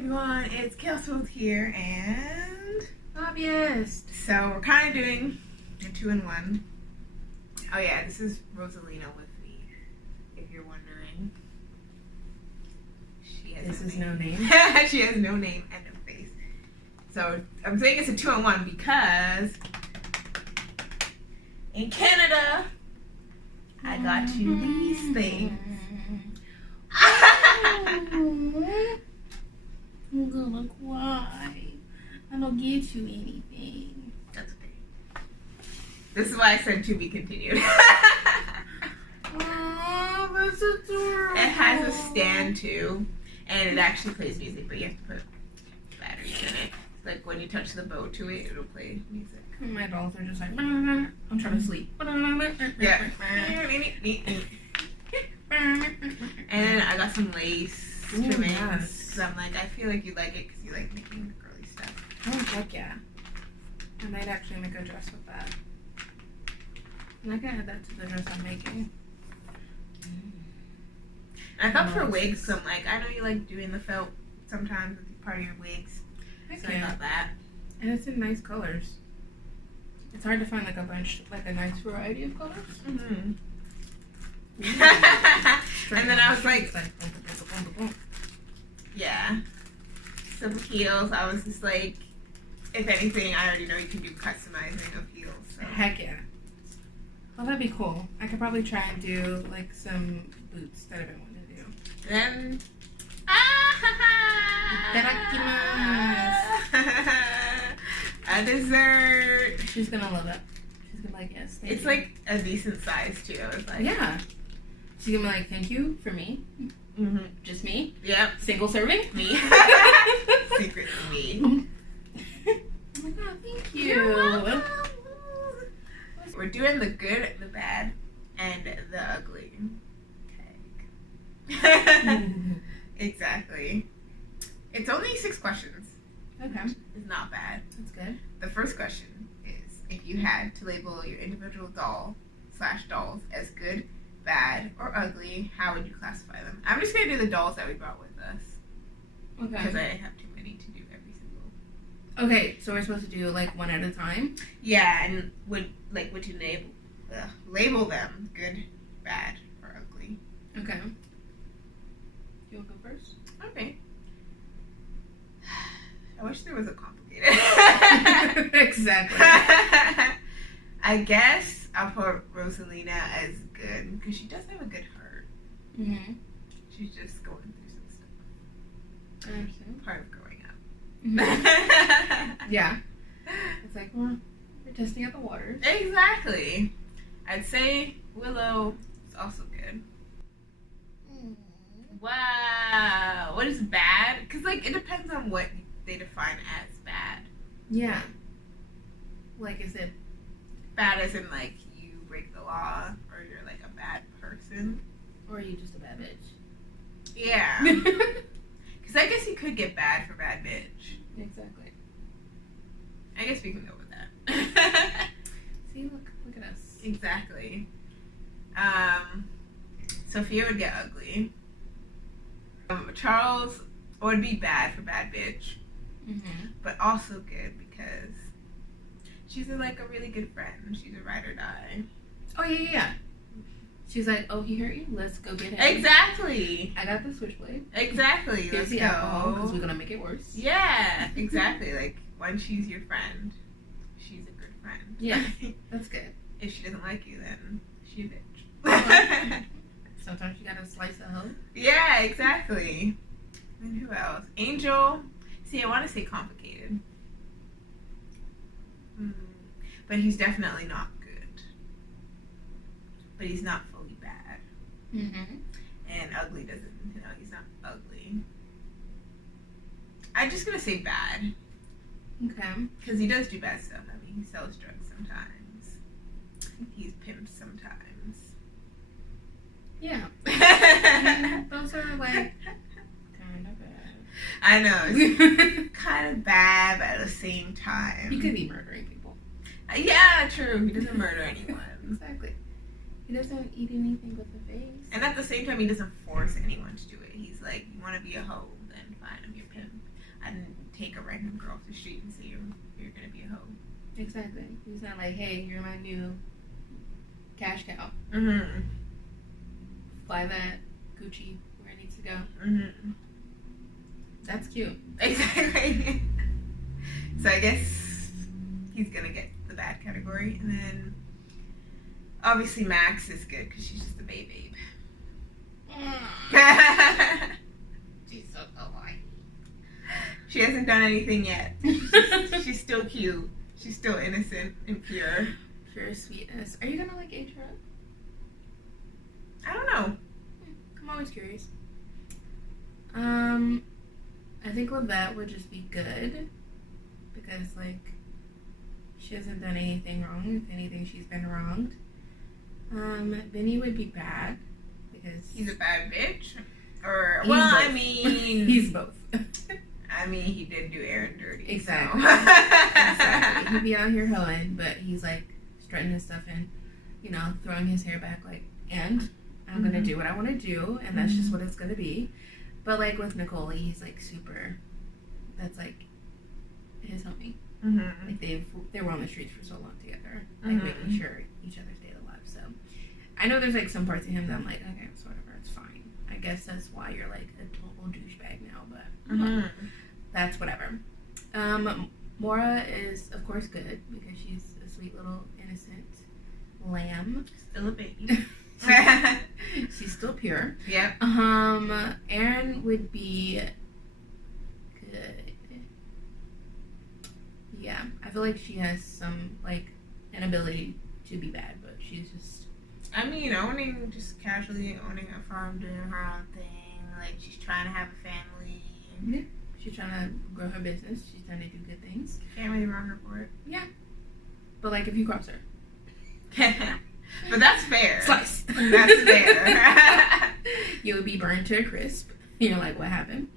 everyone, it's Kelsey here and Thehobbyist. So we're kind of doing a 2-in-1. Oh yeah, this is Rosalina with me, if you're wondering. She has no name. She has no name and no face. So I'm saying it's a 2-in-1 because in Canada I got you these things. I'm gonna cry. I don't get you anything. That's okay. This is why I said to be continued. Oh, that's adorable. It has a stand too, and it actually plays music, but you have to put batteries in it. Like when you touch the bow to it, it'll play music. My dolls are just like, I'm trying to sleep. Yeah. And then I got some lace trimmings. Yes. So I'm like, I feel like you like it because you like making the girly stuff. Oh, heck yeah. I might actually make a dress with that. And I can add that to the dress I'm making. And I thought for wigs, so I'm like, I know you like doing the felt sometimes with part of your wigs. Heck So I yeah. got that. And it's in nice colors. It's hard to find like a nice variety of colors. Mm-hmm. And then I was like, yeah. Some heels. I was just like, if anything, I already know you can do customizing of heels. So. Heck yeah. Well, that'd be cool. I could probably try and do like some boots that I've been wanting to do. Then, a dessert. She's gonna love it. She's gonna be like, yes. Thank It's you. like a decent size too. I was like, Yeah. She's gonna be like, thank you for me. Mm-hmm. Just me. Yep. Single serving. Me. Secretly me. Oh my god, thank you. You're welcome. We're doing the good, the bad, and the ugly. Tag. Exactly. It's only 6 questions. Okay. It's not bad. That's good. The first question is, if you had to label your individual doll/dolls as good, bad, or ugly, how would you classify them? I'm just going to do the dolls that we brought with us. Because I have too many to do every single. Okay, so we're supposed to do like one at a time? Yeah, and would you label them good, bad, or ugly? Okay. You want to go first? Okay. I wish there was a complicated. Exactly. I guess I'll put Rosalina as good because she does have a good heart. Mm-hmm. She's just going through some stuff. I understand. Part of growing up. Mm-hmm. Yeah. It's like, well, we're testing out the waters. Exactly. I'd say Willow is also good. Wow. What is bad? Because, like, it depends on what they define as bad. Yeah. Like, is it Bad as in, like, you break the law or you're, like, a bad person. or are you just a bad bitch? Yeah. Because I guess you could get bad for bad bitch. Exactly. I guess we can go with that. See, look at us. Exactly. Sophia would get ugly. Charles would be bad for bad bitch, but also good because she's like a really good friend. She's a ride or die. Oh, yeah. She's like, oh, he hurt you? Let's go get him. Exactly. I got the switchblade. Exactly. Here's Let's the alcohol because go. we're going to make it worse. Yeah, exactly. Like, when she's your friend, she's a good friend. Yeah, that's good. If she doesn't like you, then she's a bitch. Sometimes you got to slice a hoe. Yeah, exactly. And who else? Angel. See, I want to say complicated. But he's definitely not good. But he's not fully bad. Mm-hmm. And ugly doesn't, he's not ugly. I'm just going to say bad. Okay. Because he does do bad stuff. I mean, he sells drugs sometimes. He's pimped sometimes. Yeah. Those are like kind of bad. I know. It's kind of bad, but at the same time. He could be murdering people. Yeah, true. He doesn't murder anyone. Exactly. He doesn't eat anything with the face. And at the same time, he doesn't force anyone to do it. He's like, you want to be a hoe, then fine, I'm your pimp. take a random girl off the street and say you're gonna be a hoe. Exactly. He's not like, hey, you're my new cash cow. Mm-hmm. Fly that Gucci where it needs to go. Mm-hmm. That's cute. Exactly. So I guess he's gonna get the bad category, and then obviously Max is good because she's just a babe. She's so kawaii. She hasn't done anything yet. She's still cute. She's still innocent and pure. Pure sweetness. Are you gonna like age her up? I don't know. I'm always curious. I think Lavette would just be good because, like, she hasn't done anything wrong. If anything, she's been wronged. Vinny would be bad because He's a bad bitch. Or, He's well, both. I mean... he's both. I mean, he did do Aaron dirty. Exactly. So. Exactly. He'd be out here hoeing, but he's, like, strutting his stuff and, you know, throwing his hair back, like, and I'm gonna do what I want to do, and that's just what it's gonna be. But, like, with Nicole, he's, like, super, that's, like, his homie. Mm-hmm. Like, they were on the streets for so long together, like, making sure each other stayed alive. So I know there's, like, some parts of him that I'm like, okay, it's whatever, it's fine. I guess that's why you're, like, a total douchebag now, but that's whatever. Mora is, of course, good because she's a sweet little innocent lamb. Still a baby. She's still pure. Yep. Erin would be good. Yeah, I feel like she has some, like, an ability to be bad, but she's just... I mean, just casually owning a farm, doing her own thing. Like, she's trying to have a family. Yeah. She's trying to grow her business. She's trying to do good things. Can't really wrong her for it. Yeah. But, like, if you cross her. But that's fair. Slice. That's fair. You would be burned to a crisp. You're like, what happened?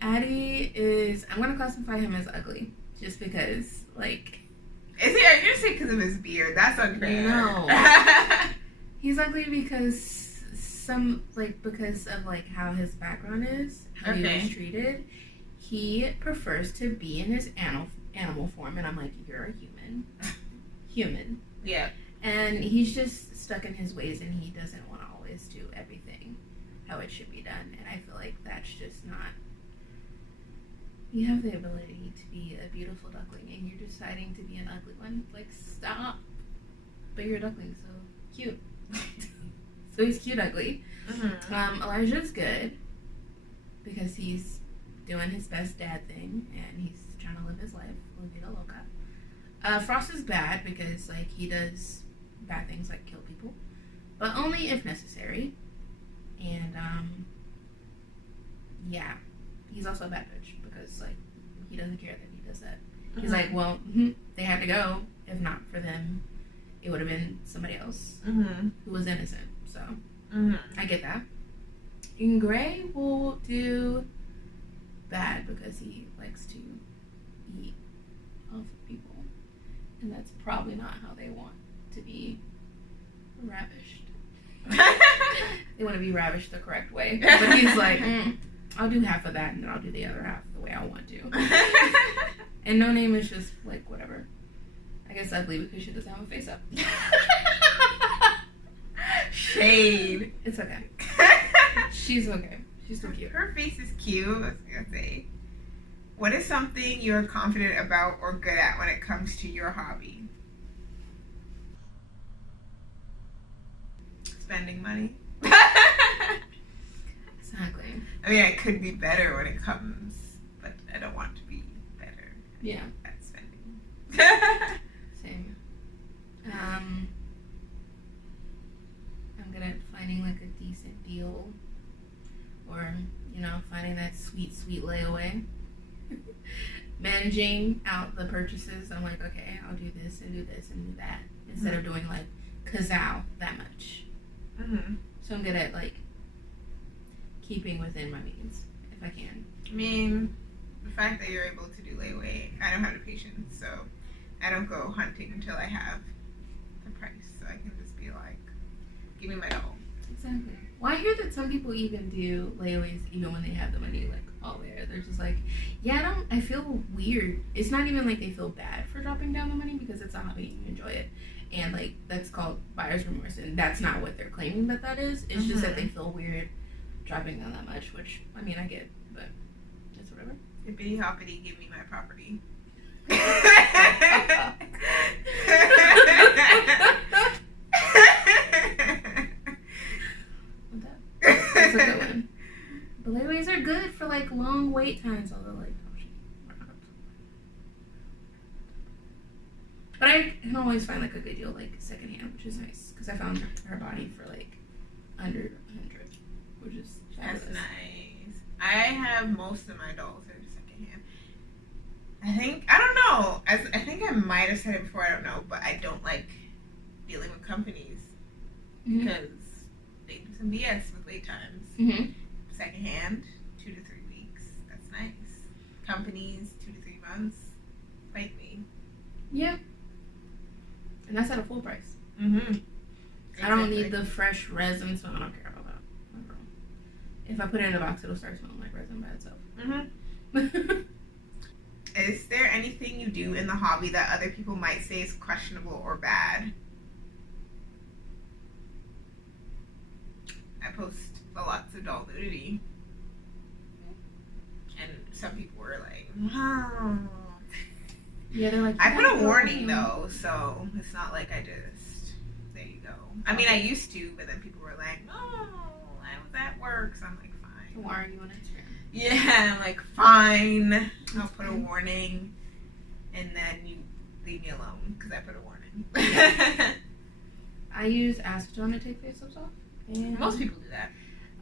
Addie is... I'm going to classify him as ugly. Just because, like... Are you going to say because of his beard? That's unfair. No. He's ugly because... because of, like, how his background is, how he was treated, he prefers to be in his animal form, and I'm like, you're a human. Yeah. And he's just stuck in his ways, and he doesn't want to always do everything how it should be done, and I feel like that's just not... You have the ability to be a beautiful duckling, and you're deciding to be an ugly one. Like, stop. But you're a duckling, so cute. So he's cute ugly. Elijah's good because he's doing his best dad thing and he's trying to live his life. La vida loca. Frost is bad because, like, he does bad things like kill people, but only if necessary. And yeah, he's also a bad bitch because, like, he doesn't care that he does that. He's like, well, they had to go. If not for them, it would have been somebody else who was innocent. So, I get that. And Gray will do bad because he likes to eat off of people. And that's probably not how they want to be ravished. They want to be ravished the correct way. But he's like, I'll do half of that and then I'll do the other half the way I want to. And No Name is just, like, whatever. I guess ugly because she doesn't have a face up. Shade. It's okay. She's okay. She's so cute. Her face is cute. I was gonna say. What is something you're confident about or good at when it comes to your hobby? Spending money. Exactly. I mean, I could be better when it comes, but I don't want to be better Yeah. at spending. Same. I'm good at finding, like, a decent deal, or, you know, finding that sweet layaway. Managing out the purchases. I'm like, okay, I'll do this and do this and do that instead of doing, like, kazow that much. So I'm good at, like, keeping within my means if I can. I mean, the fact that you're able to do layaway, I don't have the patience, so I don't go hunting until I have the price, so I can just be like, give me my doll. Exactly. Well, I hear that some people even do layaways even when they have the money, like, all there. they're just like, yeah, I feel weird. It's not even like they feel bad for dropping down the money because it's a hobby and you enjoy it. And like, that's called buyer's remorse, and that's not what they're claiming that is. It's just that they feel weird dropping down that much, which, I mean, I get, but it's whatever. Hippity hoppity, give me my property. That's a good one. But layaways are good for like long wait times, although like, but I can always find like a good deal like secondhand, which is nice because I found her body for like under 100, which is fabulous. That's nice. I have most of my dolls are secondhand. I don't know. I think I might have said it before. I don't know, but I don't like dealing with companies because they do some BS with wait times. Secondhand, 2 to 3 weeks. That's nice. Companies, 2 to 3 months. Fight me. Yeah. And that's at a full price. Exactly. I don't need the fresh resin, so I don't care about that. If I put it in a box, it'll start smelling like resin by itself. Is there anything you do in the hobby that other people might say is questionable or bad? I post lots of doll nudity. And some people were like, wow. Yeah, they're like, I put a warning though, so it's not like I just, there you go. I mean, I used to, but then people were like, oh, I was at work, so I'm like, fine. Why are you on Instagram? Yeah, I'm like, fine. I'll put a warning, and then you leave me alone, because I put a warning. I use acetone to take face-ups off. And most people do that.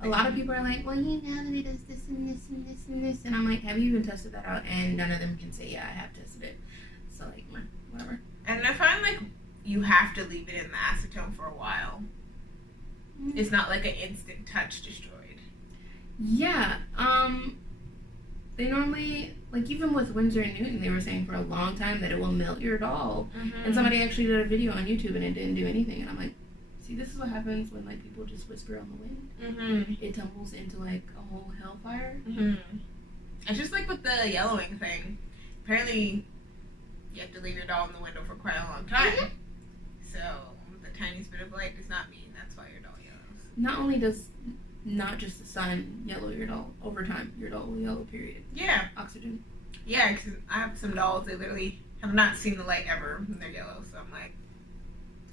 A lot of people are like, well, you know that it does this and this and this and this. And I'm like, have you even tested that out? And none of them can say, yeah, I have tested it. So, like, whatever. And I find, like, you have to leave it in the acetone for a while. It's not like an instant touch destroyed. Yeah. They normally, like, even with Windsor and Newton, they were saying for a long time that it will melt your doll. And somebody actually did a video on YouTube and it didn't do anything. And I'm like, see, this is what happens when, like, people just whisper on the wind. It tumbles into, like, a whole hellfire. It's just like with the yellowing thing. Apparently, you have to leave your doll in the window for quite a long time. So, the tiniest bit of light does not mean that's why your doll yellows. Not only does not just the sun yellow your doll, over time, your doll will yellow, period. Yeah. Oxygen. Yeah, because I have some dolls, they literally have not seen the light ever, and they're yellow, so I'm like,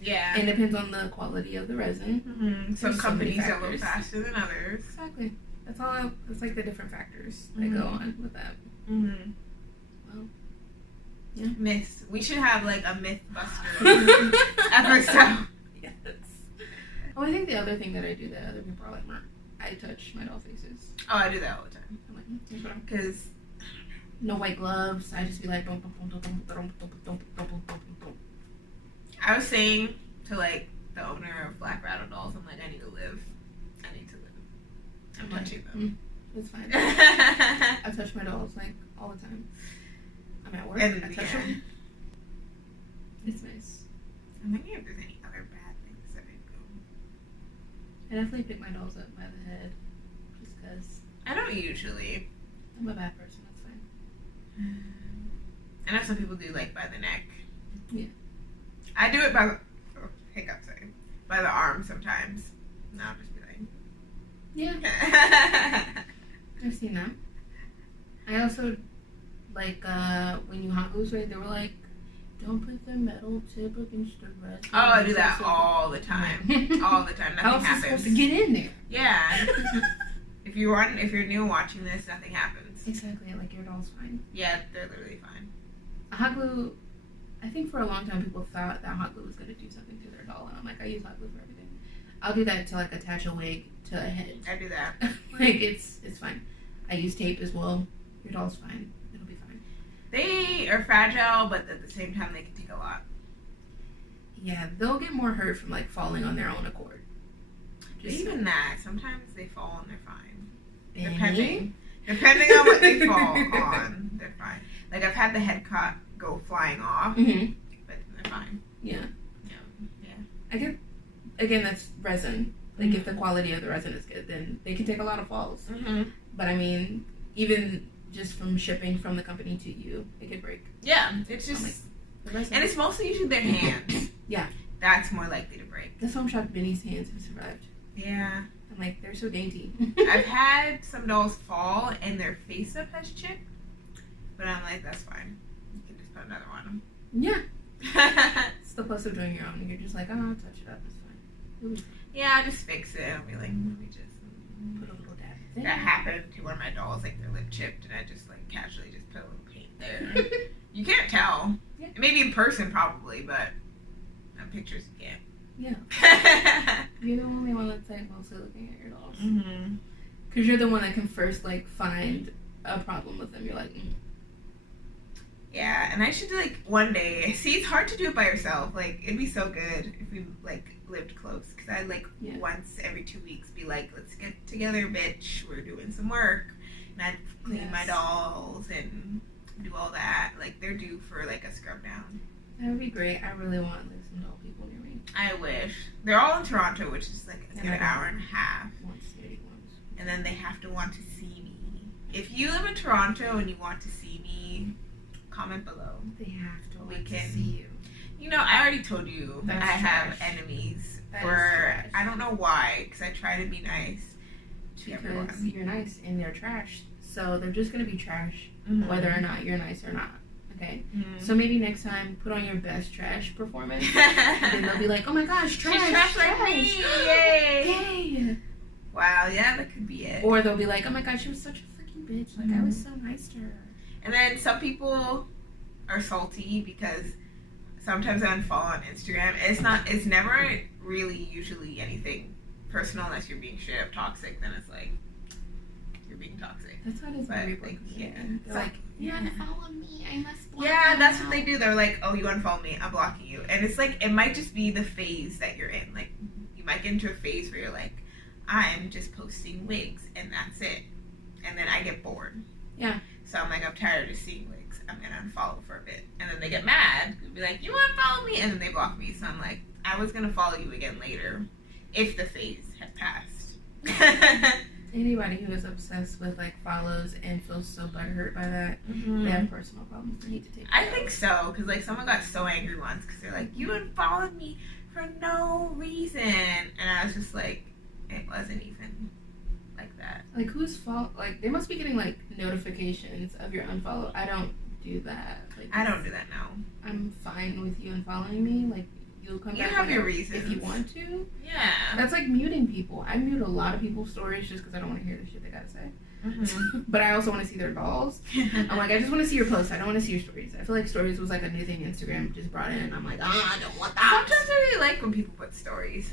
yeah. And it depends on the quality of the resin. Some companies yellow faster than others. Exactly. That's like the different factors that go on with that. Well, yeah. Myths. We should have like a Mythbuster episode. Yes. Oh, I think the other thing that I do that other people are like, I touch my doll faces. Oh, I do that all the time. I'm like, because no white gloves. I just be like, I was saying to like the owner of Black Rattle Dolls, I'm like, I need to live. I'm touching them. It's fine. I touch my dolls like all the time. I'm at work. And, I touch them. It's nice. I'm thinking if there's any other bad things that I do. I definitely pick my dolls up by the head, just because. I don't usually. I'm a bad person. That's fine. I know some people do like by the neck. Yeah. I do it by by the arm sometimes. No, I'll just be like. Yeah. I've seen that. I also like when you hot glue, right? They were like, don't put the metal tip against the resin. Oh, I do that all the time. All the time. Nothing How else happens. is supposed to get in there? Yeah. If you're new watching this, nothing happens. Exactly. Like your doll's fine. Yeah, they're literally fine. Hot glue. I think for a long time people thought that hot glue was gonna do something to their doll, and I'm like, I use hot glue for everything. I'll do that to like attach a wig to a head. I do that. Like it's fine. I use tape as well. Your doll's fine. It'll be fine. They are fragile, but at the same time they can take a lot. Yeah, they'll get more hurt from like falling on their own accord. Even that, sometimes they fall and they're fine. Benny? Depending on what they fall on, they're fine. Like I've had the head caught go flying off, but they're fine. Yeah. Yeah. I get. Again, that's resin. Like if the quality of the resin is good, then they can take a lot of falls. But I mean, even just from shipping from the company to you, it could break. Yeah, it's just, and it's mostly usually their hands. Yeah. That's more likely to break. That's why I'm shocked Benny's hands have survived. Yeah. I'm like, they're so dainty. I've had some dolls fall and their face up has chipped, but I'm like, that's fine. You can just put another one on Yeah. them. It's the plus of doing your own. You're just like, oh, I'll touch it up. It's fine. Ooh. Yeah, I'll just fix it. I'll be like, let me just Put a little dab there. That happened to one of my dolls, like their lip chipped, and I just like casually just put a little paint there. You can't tell. Yeah. Maybe in person, probably, but on pictures you can't. Yeah. You're the only one that's like mostly looking at your dolls. Mm-hmm. Because you're the one that can first like find a problem with them. You're like, Yeah, and I should like one day. See, it's hard to do it by yourself. Like it'd be so good if we like lived close. Because I'd like once every 2 weeks be like, let's get together, bitch. We're doing some work, and I'd clean my dolls and do all that. Like they're due for like a scrub down. That would be great. I really want like some doll people near me. I wish. They're all in Toronto, which is like a good hour and a half. And then they have to want to see me. If you live in Toronto and you want to see me, comment below. They have to we can see you. You know, I already told you That's I have trash. enemies. That For I don't know why, because I try to be nice to everyone. Because you're nice and they're trash. So they're just going to be trash Mm-hmm. whether or not you're nice or not. Okay? Mm-hmm. So maybe next time, put on your best trash performance. And then they'll be like, oh my gosh, trash. She's trash like me. Yay. Yay. Wow, yeah, that could be it. Or they'll be like, oh my gosh, she was such a freaking bitch. Like, I was so nice to her. And then some people are salty because sometimes I unfollow on Instagram. It's never really usually anything personal unless you're being straight up toxic. Then it's like, you're being toxic. That's what it's like, yeah. They're like, you unfollow me, I must block yeah, you that's now. what they do. They're like, oh, you unfollow me, I'm blocking you. And it's like, it might just be the phase that you're in. Like, you might get into a phase where you're like, I'm just posting wigs and that's it. And then I get bored. Yeah. So I'm like, I'm tired of just seeing wigs. I'm going to unfollow for a bit. And then they get mad. They'll be like, you unfollow me? And then they block me. So I'm like, I was going to follow you again later if the phase had passed. Anybody who is obsessed with like follows and feels so butthurt by that, Mm-hmm. they have personal problems. They need to take I think so, because like someone got so angry once because they're like, you unfollowed me for no reason. And I was just like, it wasn't even like that. Like, whose fault? Like, they must be getting like notifications of your unfollow. I don't do that. Like, I don't do that now. I'm fine with you unfollowing me. Like, you'll come You back have your whenever- reasons. if you want to. Yeah. That's like muting people. I mute a lot of people's stories just because I don't want to hear the shit they gotta say. Mm-hmm. But I also want to see their dolls. I'm like, I just want to see your posts. I don't want to see your stories. I feel like stories was like a new thing Instagram just brought in. And I'm like, I don't want that. Sometimes I really like when people put stories.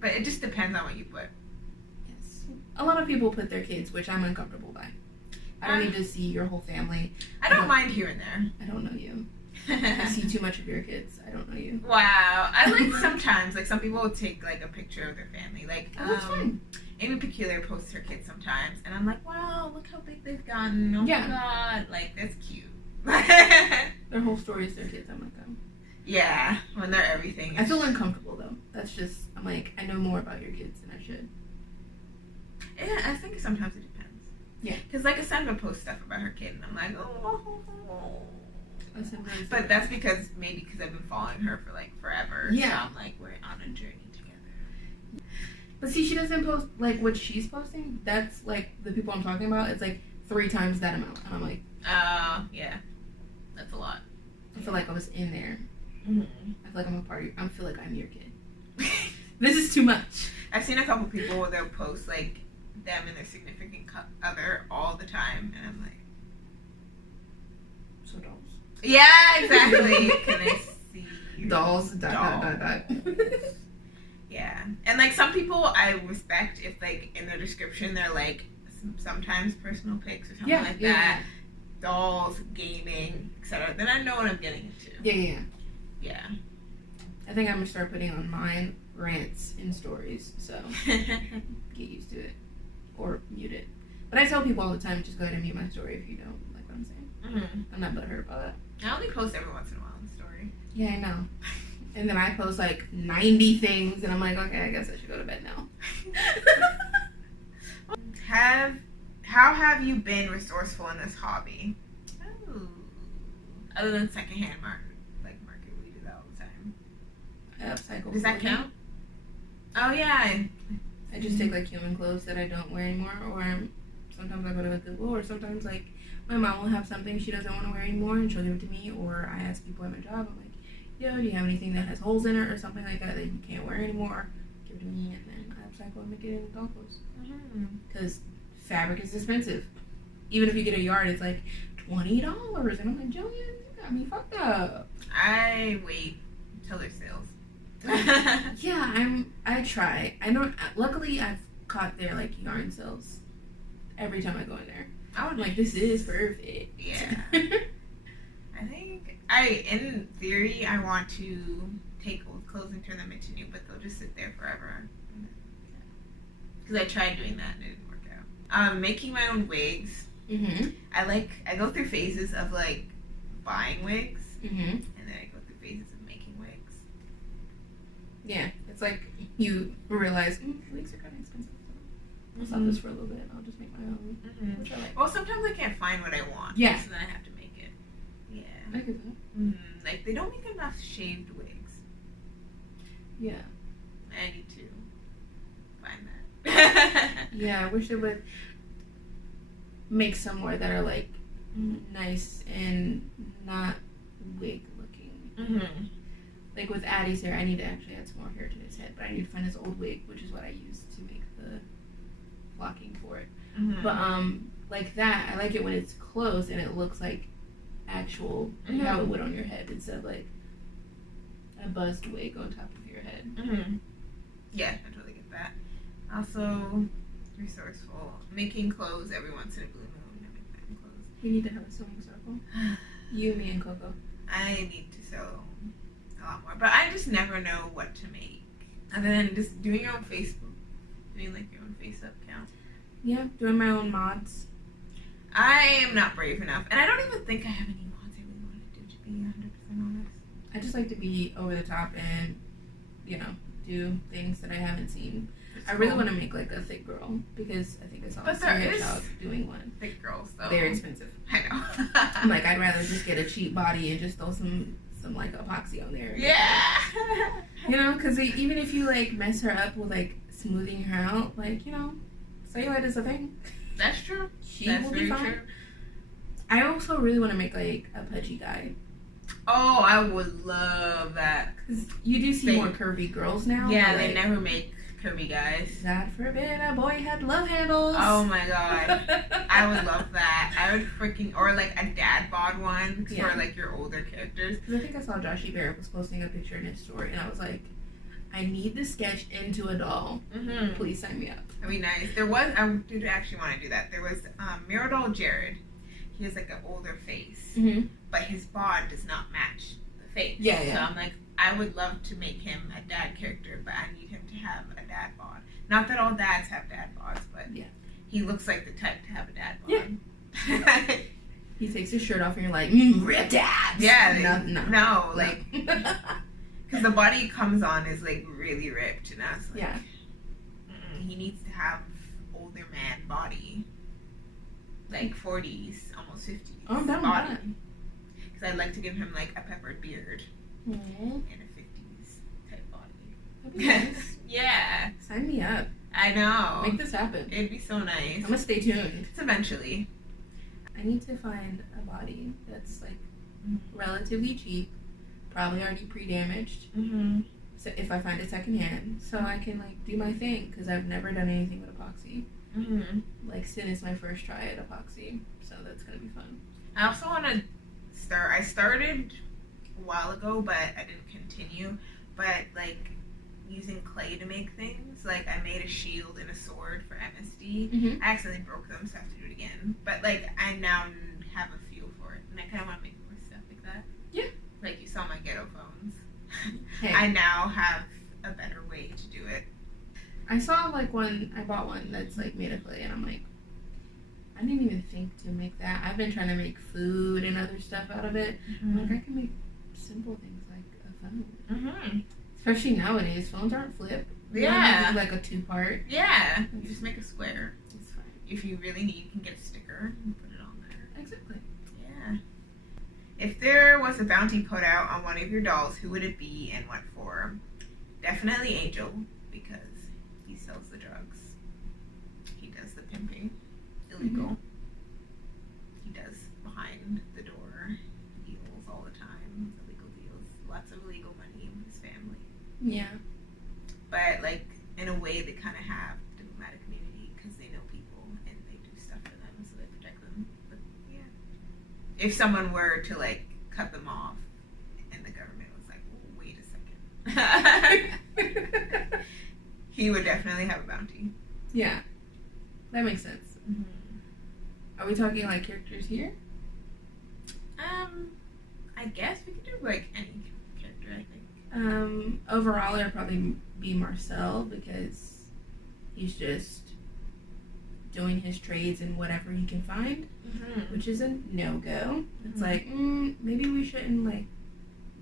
But it just depends on what you put. Yes. A lot of people put their kids, which I'm uncomfortable by. I don't need to see your whole family. I don't mind here and there. I don't know you. I see too much of your kids. I don't know you. Wow. I like sometimes, like some people will take like a picture of their family. Like, Oh, that's fine. Amy Peculiar posts her kids sometimes. And I'm like, wow, look how big they've gotten. Oh Yeah. my God. Like, that's cute. Their whole story is their kids. I'm like, Yeah. When they're everything. I feel uncomfortable though. That's just, I'm like, I know more about your kids than I should. Yeah, I think sometimes it depends. Yeah. Because like Cassandra posts stuff about her kid. And I'm like, oh. That's But that's because I've been following her for like forever. Yeah. So I'm like, we're on a journey together. But see, she doesn't post, like, what she's posting. That's, like, the people I'm talking about. It's, like, 3 times that amount. And I'm like, yeah. That's a lot. I feel like I was in there. Mm-hmm. I feel like I'm a part of, I feel like I'm your kid. This is too much. I've seen a couple people where they'll post, like, them and their significant other all the time. And I'm like, So dolls. yeah, exactly. Can I see your Dolls, doll? dot. Yeah. And, like, some people I respect if, like, in their description they're, like, sometimes personal pics or something like that. Dolls, gaming, etc. Then I know what I'm getting into. Yeah. Yeah. I think I'm going to start putting on mine rants in stories. So, get used to it. Or mute it. But I tell people all the time, just go ahead and mute my story if you don't like what I'm saying. Mm-hmm. I'm not butthurt about that. I only post every once in a while in the story. Yeah, I know. And then I post like 90 things, and I'm like, okay, I guess I should go to bed now. How have you been resourceful in this hobby? Oh. Other than secondhand market, we do that all the time. Upcycle. Does that count? Oh yeah. I just take like human clothes that I don't wear anymore, or sometimes I go to a Goodwill, or sometimes like my mom will have something she doesn't want to wear anymore and she'll give it to me, or I ask people at my job, I'm like, yo, do you have anything that has holes in it or something like that you can't wear anymore? Give it to me, and then I upcycle and make it into doll clothes. Because fabric is expensive. Even if you get a yard, it's like $20, and I'm like, Jillian, you got me fucked up. I wait until there's sales. Yeah, I try. I don't. Luckily, I've caught their like yarn sales every time I go in there. I'm like, this is perfect. Yeah. I think in theory, I want to take old clothes and turn them into new, but they'll just sit there forever. Because I tried doing that and it didn't work out. Making my own wigs. Mm-hmm. I go through phases of like buying wigs, Mm-hmm. and then I go through phases of making wigs. Yeah, it's like you realize wigs are kind of expensive. So I'll stop this for a little bit. I'll just make my own. Mm-hmm. Which I like. Well, sometimes I can't find what I want. Yeah. So then I have to make it. Yeah. I get that. Mm-hmm. Like they don't make enough shaved wigs. Yeah. I need to find that. Yeah, I wish they would make some more that are like nice and not wig looking. Mm-hmm. Like with Addie's hair, I need to actually add some more hair to his head, but I need to find his old wig, which is what I used to make the locking for it. Mm-hmm. But like that, I like it when it's close and it looks like actual, like how it would on your head instead of like a buzzed wig on top of your head. Mm-hmm. Yeah, I totally get that. Also, resourceful. Making clothes every once in a blue moon. I make my own clothes. We need to have a sewing circle. You, me, and Coco. I need to sew a lot more, but I just never know what to make. And then just doing your own Facebook, doing like your own face up count. Yeah, doing my own mods. I am not brave enough, and I don't even think I have any mods I really want to do, to be 100% honest. I just like to be over the top and, do things that I haven't seen. I really want to make like a thick girl because I think I saw a child doing one. Thick girls, though. Very expensive. I know. I'm like, I'd rather just get a cheap body and just throw some like epoxy on there. Yeah. Because even if you like mess her up with like smoothing her out, like cellulite is a thing. That's true. She will be fine. True. I also really want to make like a pudgy guy. Oh, I would love that. Because you do see more curvy girls now. Yeah, they never make curvy guys. God forbid a boy had love handles. Oh my god. I would love that. I would freaking, or like a dad bod one for like your older characters. Because I think I saw Joshy Bear was posting a picture in his story and I was like, I need this sketch into a doll. Mm-hmm. Please sign me up. That'd be nice. I did actually want to do that. There was Miradol Jared. He has like an older face, but his bod does not match the face. Yeah. So I'm like, I would love to make him a dad character, but I need him to have a dad bod. Not that all dads have dad bods, but he looks like the type to have a dad bod. Yeah. He takes his shirt off and you're like, ripped abs. Yeah. No. Like, because the body he comes on is like really ripped, and I was like, he needs to have older man body. Like 40s, almost 50s. Oh, I'm down with that. Because I'd like to give him like a peppered beard and a 50s type body. That'd be nice. Yeah. Sign me up. I know. Make this happen. It'd be so nice. I'm gonna stay tuned. It's eventually. I need to find a body that's like relatively cheap, probably already pre-damaged. Mm-hmm. So if I find it secondhand, so I can like do my thing because I've never done anything with epoxy. Mm-hmm. Like Sin is my first try at epoxy, so that's gonna be fun. I also want to start. I started a while ago, but I didn't continue. But like using clay to make things, like I made a shield and a sword for MSD. Mm-hmm. I accidentally broke them, so I have to do it again. But like I now have a feel for it, and I kind of want to make more stuff like that. Yeah. Like you saw my ghetto phones. Hey. I now have a better way to do it. I saw like I bought one that's like made of clay and I'm like, I didn't even think to make that. I've been trying to make food and other stuff out of it. Mm-hmm. I'm like, I can make simple things like a phone. Mm-hmm. Especially nowadays, phones aren't flip. Yeah. You do like a 2-part. Yeah. You just make a square. It's fine. If you really need, you can get a sticker and put it on there. Exactly. Yeah. If there was a bounty put out on one of your dolls, who would it be and what for? Definitely Angel, because he sells the drugs. He does the pimping. Illegal. Mm-hmm. He does behind the door deals all the time. Illegal deals. Lots of illegal money in his family. Yeah. But, like, in a way, they kind of have diplomatic immunity because they know people and they do stuff for them, so they protect them. But, yeah. If someone were to, like, cut them off and the government was like, oh, wait a second. He would definitely have a bounty. Yeah. That makes sense. Mm-hmm. Are we talking, like, characters here? I guess we could do, like, any character, I think. Overall, it'd probably be Marcel because he's just doing his trades in whatever he can find, which is a no-go. It's like, maybe we shouldn't, like,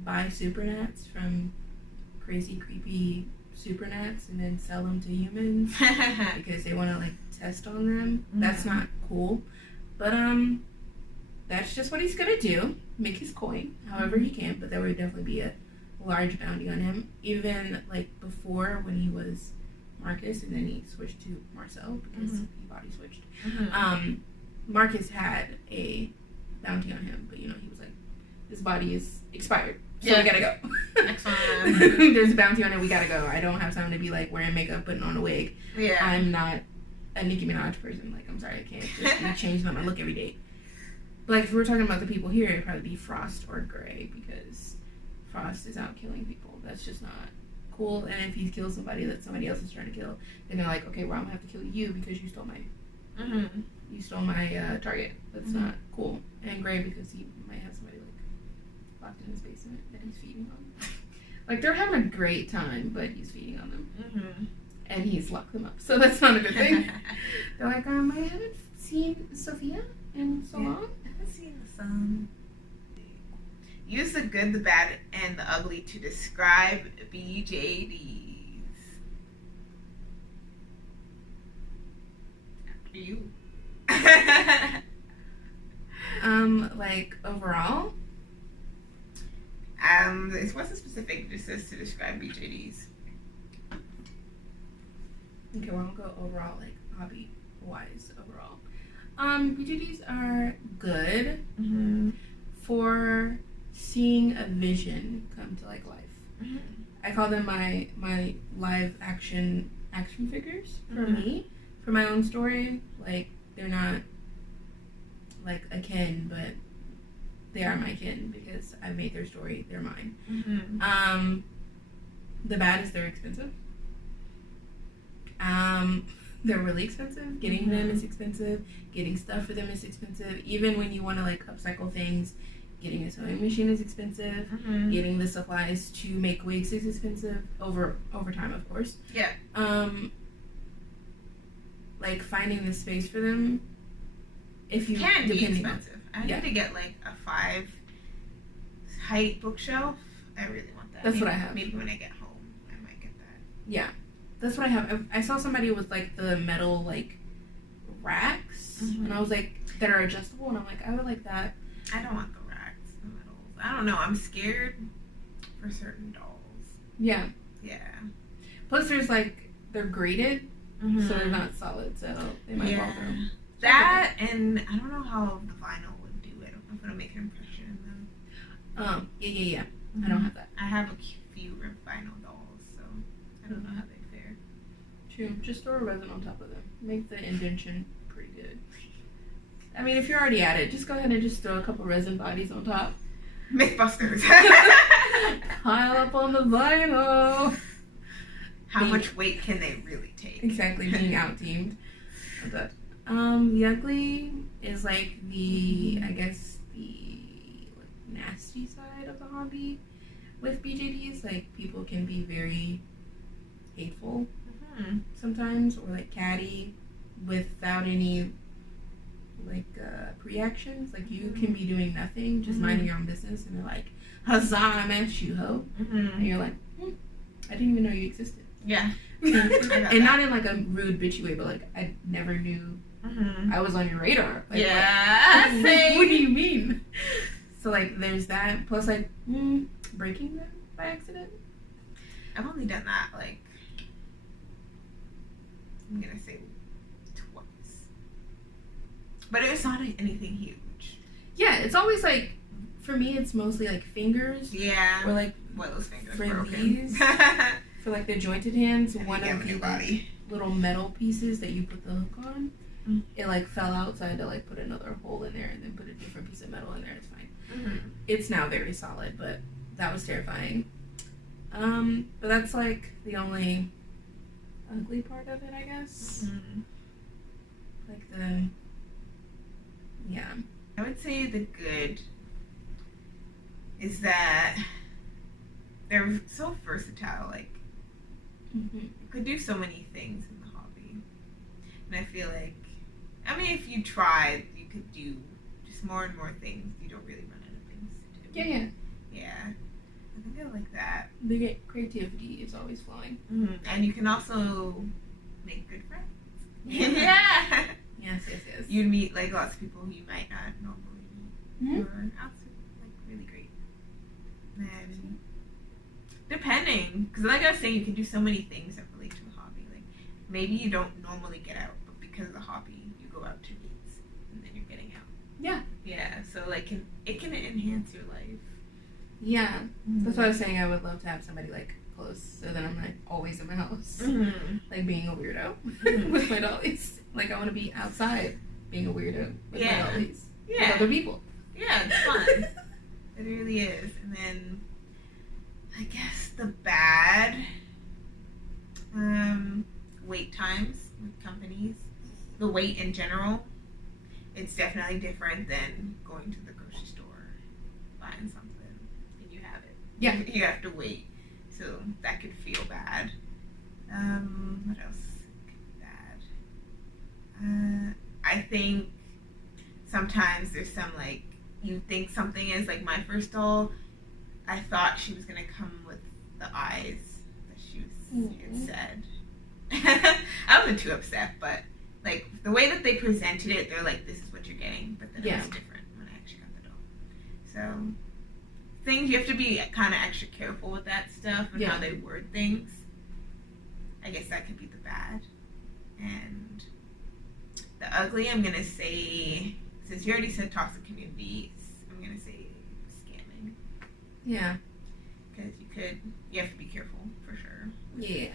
buy supernats from crazy, creepy supernats and then sell them to humans because they want to, like, test on them. That's not cool. But, that's just what he's gonna do. Make his coin however he can, but there would definitely be a large bounty on him. Even, like, before when he was Marcus and then he switched to Marcel because he body switched. Marcus had a bounty on him, but, you know, he was like, his body is expired, so we gotta go. There's a bounty on it, we gotta go. I don't have time to be, like, wearing makeup, putting on a wig. Yeah. I'm not a Nicki Minaj person. Like, I'm sorry, I can't just be changing up my look every day. But, like, if we're talking about the people here, it'd probably be Frost or Gray because Frost is out killing people. That's just not cool. And if he kills somebody that somebody else is trying to kill, then they're like, okay, well, I'm gonna have to kill you because you stole my target. That's not cool. And Gray because he might have somebody, like, locked in his basement that he's feeding on. Like, they're having a great time, but he's feeding on them. And he's locked them up. So that's not a good thing. They're like, I haven't seen Sophia in so long. I haven't seen the sun. Use the good, the bad, and the ugly to describe BJDs. After you. Like, overall? It wasn't specific, it just says to describe BJDs. Okay, well, I'll go overall, like, hobby-wise overall. BJDs are good for seeing a vision come to, like, life. I call them my live action figures for me, for my own story. Like, they're not, like, a kin, but they are my kin because I made their story, they're mine. The bad is they're expensive. They're really expensive. Getting them is expensive. Getting stuff for them is expensive. Even when you want to, like, upcycle things, getting a sewing machine is expensive. Getting the supplies to make wigs is expensive. Over time, of course. Yeah. Like, finding the space for them. If you can be expensive. I need to get, like, a 5 height bookshelf. I really want that. That's what I have. Maybe when I get home, I might get that. Yeah. That's what I have. I saw somebody with, like, the metal, like, racks, and I was like, that are adjustable, and I'm like, I would like that. I don't want the racks, the metals. I don't know. I'm scared for certain dolls. Yeah. Yeah. Plus, there's, like, they're graded, so they're not solid, so they might fall through. That, and I don't know how the vinyl would do it. I don't know if it'll make an impression in them. Yeah. I don't have that. I have a few vinyl dolls, so I don't know how they fare. True. Just throw a resin on top of them. Make the indentation pretty good. I mean, if you're already at it, just go ahead and just throw a couple resin bodies on top. Mythbusters. Pile up on the vinyl. How much weight can they really take? Exactly, being out-teamed. The ugly is, like, the, I guess, the, like, nasty side of the hobby with BJDs. Like, people can be very hateful sometimes, or, like, catty without any, like, pre-actions. Like, you can be doing nothing, just minding your own business, and they're like, huzzah, I'm at you, ho. And you're like, I didn't even know you existed. Yeah. And not in, like, a rude, bitchy way, but, like, I never knew Mm-hmm. I was on your radar. Like, yeah. What, what do you mean? So, like, there's that. Plus, like, breaking them by accident. I've only done that, like, I'm going to say twice. But it was not anything huge. Yeah, it's always, like, for me, it's mostly, like, fingers. Yeah. Or, like, what, those fingers for broken. these, for, like, the jointed hands, one of the body. Little metal pieces that you put the hook on, Mm-hmm. it, like, fell out, so I had to, like, put another hole in there and then put a different piece of metal in there. It's fine. Mm-hmm. It's now very solid, but that was terrifying. But that's, like, the only ugly part of it, I guess. Mm-hmm. Like, the... Yeah. I would say the good is that they're so versatile. Like, you could do so many things in the hobby. And I feel like, I mean, if you tried, you could do just more and more things. You don't really run out of things to do. Yeah. Yeah. I think I like that. The creativity is always flowing. Mm-hmm. And you can also make good friends. Yeah. Yes. Yes. You'd meet, like, lots of people who you might not normally meet. Mm-hmm. Or outside, like, really great. And depending, because like I was saying, you can do so many things that relate to the hobby. Like, maybe you don't normally get out, but because of the hobby, you go out to meets, and then you're getting out. Yeah. Yeah, so, like, it can enhance your life. Yeah. That's what I was saying. I would love to have somebody, like, close, so that I'm, like, always in my house. Mm-hmm. Like, being a weirdo with my dollies. Like, I want to be outside being a weirdo with my dollies. Yeah. With other people. Yeah, it's fun. It really is. And then, I guess the bad, wait times with companies. The wait in general, it's definitely different than going to the grocery store, buying something, and you have it. Yeah. You have to wait. So that could feel bad. What else? I think sometimes there's some, like, you think something is, like, my first doll, I thought she was going to come with the eyes that she had said. I wasn't too upset, but, like, the way that they presented it, they're like, this is what you're getting, but then it was different when I actually got the doll. So, things, you have to be kind of extra careful with that stuff and how they word things. I guess that could be the bad. And the ugly, I'm going to say, since you already said toxic communities, I'm going to say scamming. Yeah. Because you have to be careful, for sure. Yeah.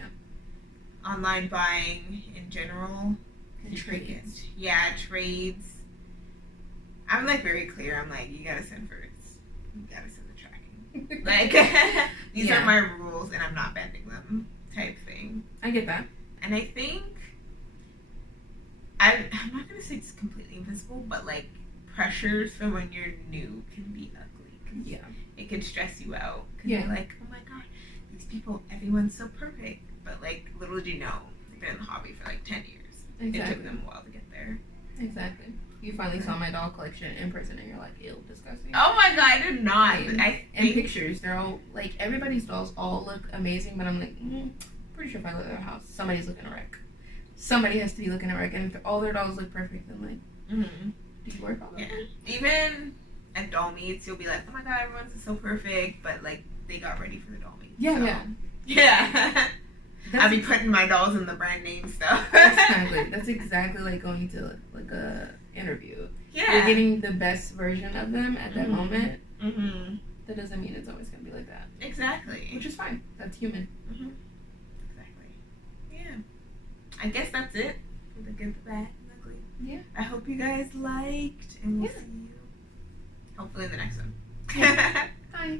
Online buying in general. And trades. Yeah, trades. I'm, like, very clear. I'm like, you got to send first. You got to send the tracking. Like, these are my rules, and I'm not bending them, type thing. I get that. And I think, I'm not going to say it's completely invisible, but, like, pressures from when you're new can be ugly. Yeah. It could stress you out. Because Yeah. you're like, oh my god, these people, everyone's so perfect. But, like, little did you know, they've been in the hobby for, like, 10 years. Exactly. It took them a while to get there. Exactly. You finally saw my doll collection in person and you're like, ew, disgusting. Oh my god, I did not. And pictures, they're all, like, everybody's dolls all look amazing, but I'm like, pretty sure if I look at their house, somebody's looking a wreck. Somebody has to be looking a wreck, and if all their dolls look perfect, I'm like, do you work on that? Yeah. Even at doll meets, you'll be like, oh my god, everyone's so perfect, but, like, they got ready for the doll meet. Yeah, so. Yeah. I'll be putting my dolls in the brand name stuff. That's exactly like going to, like, a interview. Yeah. You're getting the best version of them at that moment. Mm-hmm. That doesn't mean it's always going to be like that. Exactly. Which is fine. That's human. Mm-hmm. Exactly. Yeah. I guess that's it for the good, the bad, and ugly. Yeah. I hope you guys liked, and we'll see you hopefully in the next one. Bye.